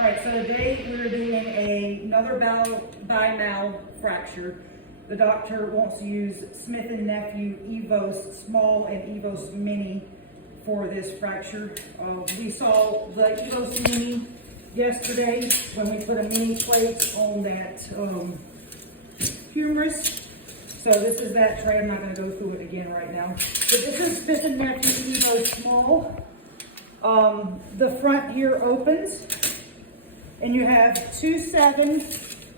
All right, so today we're doing another bimal fracture. The doctor wants to use Smith and Nephew EVOS Small and EVOS Mini for this fracture. We saw the EVOS Mini yesterday when we put a mini plate on that humerus. So this is that tray. I'm not going to go through it again right now. But this is Smith and Nephew EVOS Small. The front here opens. And you have 2/7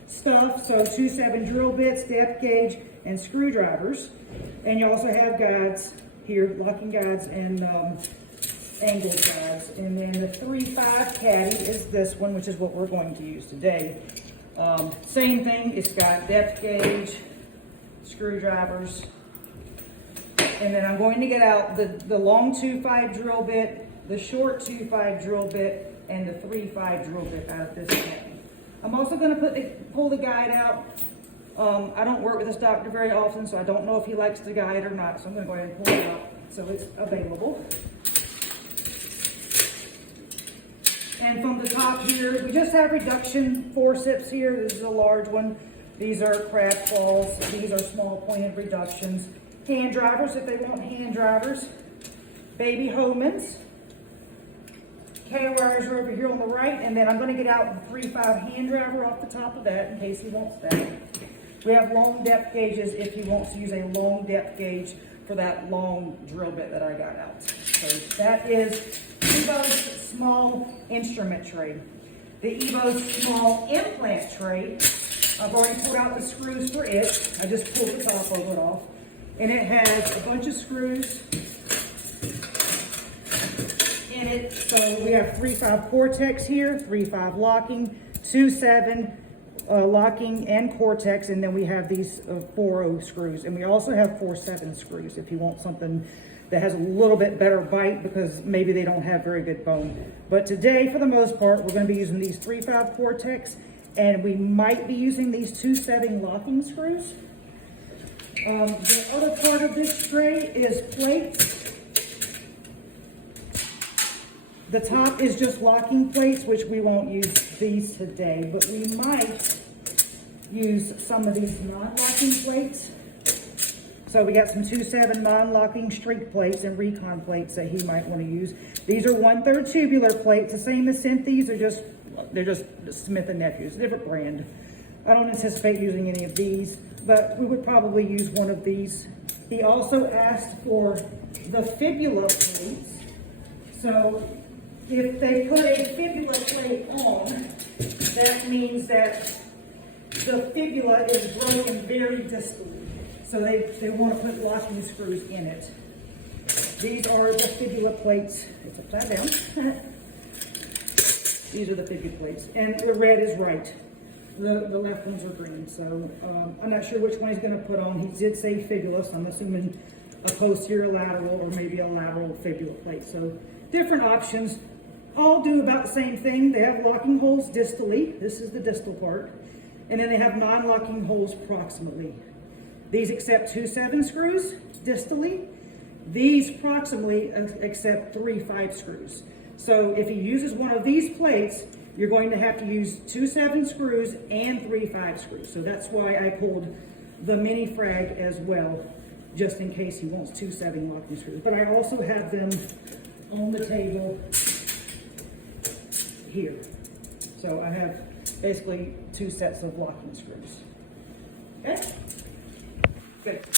stuff, so 2/7 drill bits, depth gauge, and screwdrivers. And you also have guides here, locking guides and angle guides. And then the 3/5 caddy is this one, which is what we're going to use today. Same thing, it's got depth gauge, screwdrivers. And then I'm going to get out the long 2/5 drill bit, the short 2/5 drill bit, and the 3/5 drill bit out of this caddy. I'm also going to pull the guide out. I don't work with this doctor very often, so I don't know if he likes the guide or not, so I'm going to go ahead and pull it out so it's available. And from the top here, we just have reduction forceps here. This is a large one. These are crab claws. These are small pointed reductions. Hand drivers if they want hand drivers. Baby Homans. K-wires are over here on the right, and then I'm going to get out the 3/5 hand driver off the top of that in case he wants that. We have long depth gauges if he wants to use a long depth gauge for that long drill bit that I got out. So that is EVOS Small Instrument Tray. The EVOS Small Implant Tray, I've already pulled out the screws for it. I just pulled the top of it off. And it has a bunch of screws in it. So we have 3/5 Cortex here, 3/5 locking, 2/7 locking and Cortex, and then we have these 4/0 screws. And we also have 4/7 screws if you want something that has a little bit better bite because maybe they don't have very good bone. But today, for the most part, we're going to be using these 3/5 Cortex, and we might be using these 2/7 locking screws. The other part of this tray is plates. The top is just locking plates, which we won't use these today, but we might use some of these non-locking plates. So we got some 2/7 non-locking streak plates and recon plates that he might want to use. These are 1/3 tubular plates, the same as Synthes, they're just Smith and Nephews, different brand. I don't anticipate using any of these, but we would probably use one of these. He also asked for the fibula plates. So if they put a fibula plate on, that means that the fibula is broken very distally. So they want to put locking screws in it. These are the fibula plates. It's upside down. These are the fibula plates. And the red is right. The left ones are green. So I'm not sure which one he's going to put on. He did say fibula, so I'm assuming a posterior lateral or maybe a lateral fibula plate. So different options. All do about the same thing. They have locking holes distally. This is the distal part. And then they have non-locking holes proximally. These accept 2/7 screws distally. These proximally accept 3/5 screws. So if he uses one of these plates, you're going to have to use 2/7 screws and 3/5 screws. So that's why I pulled the mini frag as well, just in case he wants 2/7 locking screws. But I also have them on the table here. So I have basically 2 sets of locking screws. Okay? Good.